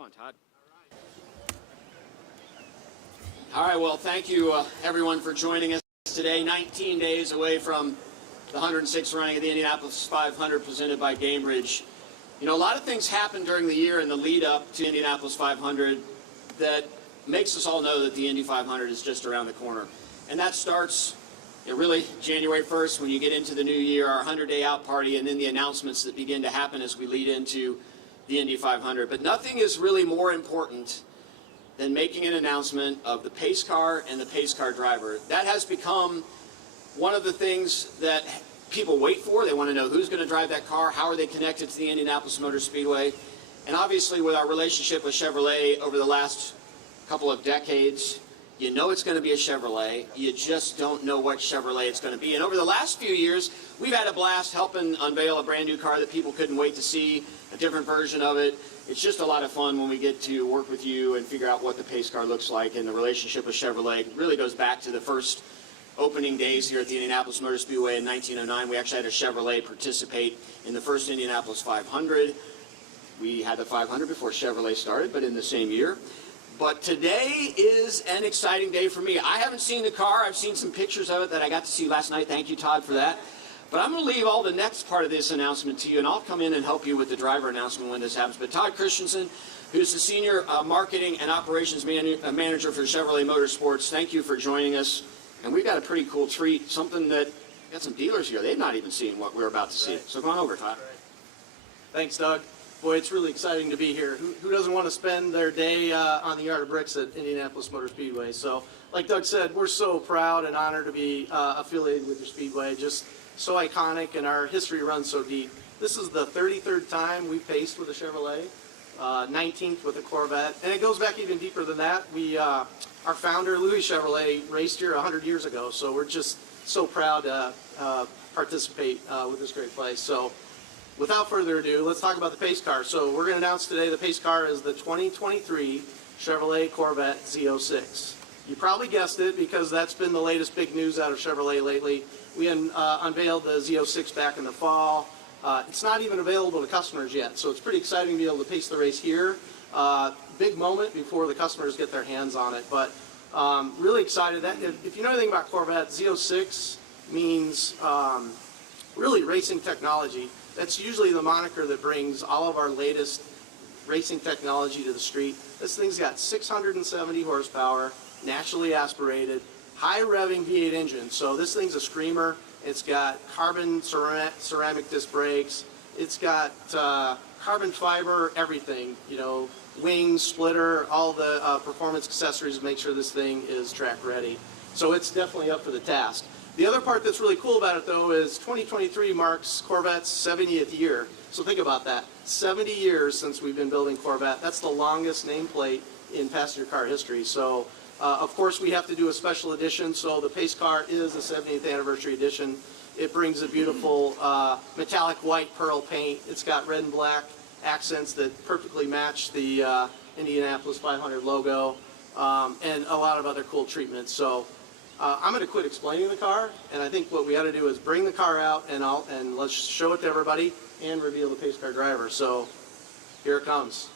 Come on, Todd. All right, well, thank you, everyone, for joining us today. 19 days away from the 106th running of the Indianapolis 500 presented by Gainbridge. You know, a lot of things happen during the year in the lead up to Indianapolis 500 that makes us all know that the Indy 500 is just around the corner. And that starts really January 1st when you get into the new year, our 100-day out party, and then the announcements that begin to happen as we lead into the Indy 500. But nothing is really more important than making an announcement of the pace car and the pace car driver. That has become one of the things that people wait for. They want to know who's going to drive that car, how are they connected to the Indianapolis Motor Speedway. And obviously with our relationship with Chevrolet over the last couple of decades, you know it's going to be a Chevrolet. You just don't know what Chevrolet it's going to be. And over the last few years, we've had a blast helping unveil a brand new car that people couldn't wait to see, a different version of it. It's just a lot of fun when we get to work with you and figure out what the pace car looks like. And the relationship with Chevrolet really goes back to the first opening days here at the Indianapolis Motor Speedway in 1909. We actually had a Chevrolet participate in the first Indianapolis 500. We had the 500 before Chevrolet started, but in the same year. But today is an exciting day for me. I haven't seen the car. I've seen some pictures of it that I got to see last night. Thank you, Todd, for that. But I'm going to leave all the next part of this announcement to you, and I'll come in and help you with the driver announcement when this happens. But Todd Christensen, who's the Senior Marketing and Operations Manager for Chevrolet Motorsports, thank you for joining us. And we've got a pretty cool treat, something that, got some dealers here. They've not even seen what we're about to see. So come on over, Todd. Thanks, Doug. Boy, it's really exciting to be here. Who doesn't want to spend their day on the Yard of Bricks at Indianapolis Motor Speedway? So, like Doug said, we're so proud and honored to be affiliated with the Speedway. Just so iconic, and our history runs so deep. This is the 33rd time we've paced with a Chevrolet, 19th with a Corvette, and it goes back even deeper than that. Our founder, Louis Chevrolet, raced here 100 years ago, so we're just so proud to participate with this great place. So, without further ado, let's talk about the pace car. So we're going to announce today the pace car is the 2023 Chevrolet Corvette Z06. You probably guessed it because that's been the latest big news out of Chevrolet lately. We unveiled the Z06 back in the fall. It's not even available to customers yet, so it's pretty exciting to be able to pace the race here. Big moment before the customers get their hands on it, but really excited. That if you know anything about Corvette, Z06 means really racing technology. That's usually the moniker that brings all of our latest racing technology to the street. This thing's got 670 horsepower, naturally aspirated, high revving V8 engine. So this thing's a screamer. It's got carbon ceramic disc brakes. It's got carbon fiber, everything, you know, wings, splitter, all the performance accessories to make sure this thing is track ready. So it's definitely up for the task. The other part that's really cool about it, though, is 2023 marks Corvette's 70th year. So think about that. 70 years since we've been building Corvette. That's the longest nameplate in passenger car history. So, of course, we have to do a special edition. So the pace car is the 70th anniversary edition. It brings a beautiful metallic white pearl paint. It's got red and black accents that perfectly match the Indianapolis 500 logo, and a lot of other cool treatments. So I'm going to quit explaining the car, and I think what we ought to do is bring the car out and let's show it to everybody and reveal the pace car driver. So here it comes.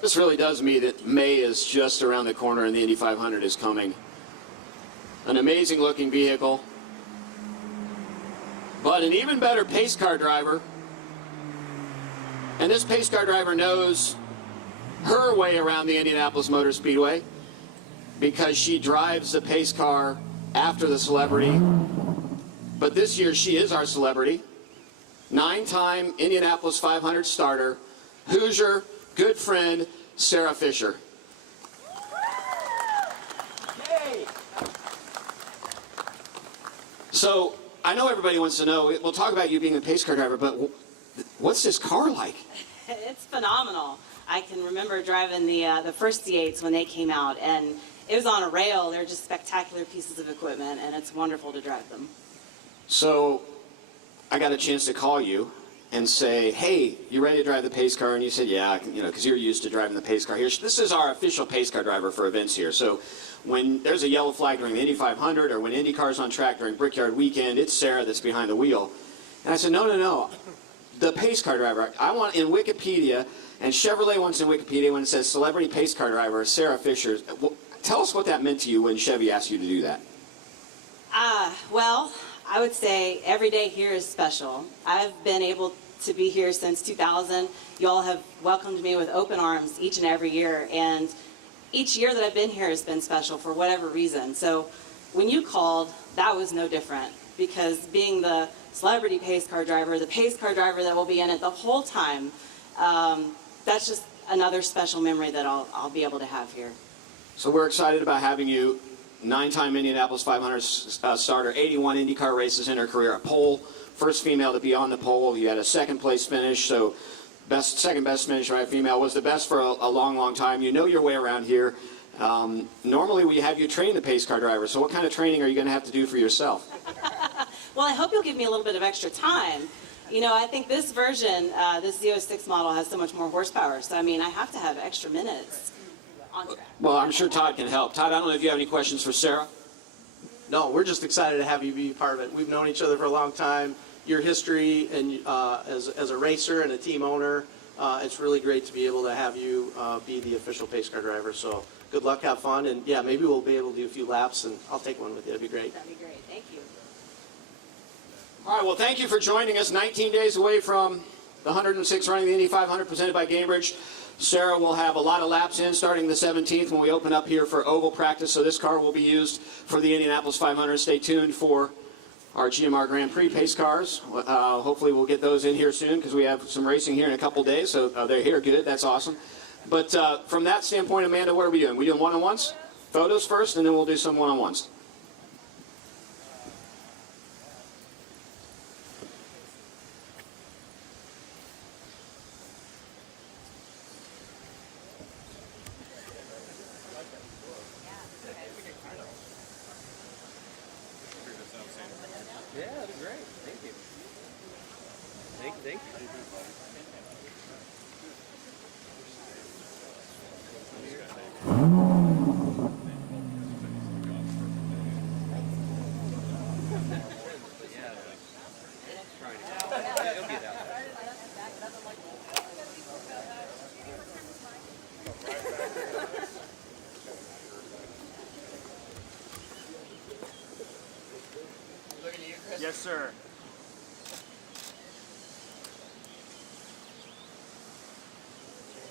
This really does mean that May is just around the corner and the Indy 500 is coming. An amazing looking vehicle, but an even better pace car driver. And this pace car driver knows her way around the Indianapolis Motor Speedway because she drives the pace car after the celebrity. But this year she is our celebrity. 9-time Indianapolis 500 starter, Hoosier, good friend, Sarah Fisher. Yay. So, I know everybody wants to know, we'll talk about you being a pace car driver, but what's this car like? It's phenomenal. I can remember driving the first Z8s when they came out, and it was on a rail. They're just spectacular pieces of equipment, and it's wonderful to drive them. So I got a chance to call you and say, hey, you ready to drive the pace car? And you said, yeah, because you're used to driving the pace car here. This is our official pace car driver for events here. So when there's a yellow flag during the Indy 500 or when Indy car's on track during Brickyard Weekend, it's Sarah that's behind the wheel. And I said, no. The pace car driver, I want in Wikipedia, and Chevrolet wants in Wikipedia when it says celebrity pace car driver, Sarah Fisher. Well, tell us what that meant to you when Chevy asked you to do that. Well, I would say every day here is special. I've been able to be here since 2000. You all have welcomed me with open arms each and every year, and each year that I've been here has been special for whatever reason. So when you called, that was no different, because being the celebrity pace car driver, the pace car driver that will be in it the whole time, that's just another special memory that I'll be able to have here. So we're excited about having you. 9-time Indianapolis 500 starter, 81 IndyCar races in her career, a pole, first female to be on the pole. You had a second place finish, so second best finish by a female, was the best for a long time. You know your way around here. Normally we have you train the pace car driver, so what kind of training are you going to have to do for yourself? Well, I hope you'll give me a little bit of extra time. I think this version, this Z06 model has so much more horsepower, so I have to have extra minutes on track. Well, I'm sure Todd can help. Todd, I don't know if you have any questions for Sarah? No, we're just excited to have you be part of it. We've known each other for a long time. Your history and as a racer and a team owner, it's really great to be able to have you be the official pace car driver. So good luck, have fun, and yeah, maybe we'll be able to do a few laps, and I'll take one with you. That'd be great. That'd be great. Thank you. All right, well, thank you for joining us. 19 days away from the 106 running the Indy 500 presented by Gamebridge. Sarah will have a lot of laps in starting the 17th when we open up here for oval practice. So this car will be used for the Indianapolis 500. Stay tuned for our GMR Grand Prix pace cars. Hopefully we'll get those in here soon because we have some racing here in a couple days. So they're here. Good. That's awesome. But from that standpoint, Amanda, what are we doing? We doing one-on-ones? Photos first, and then we'll do some one-on-ones. Yeah, that'd be great. Thank you. Thank you. Yes, sir.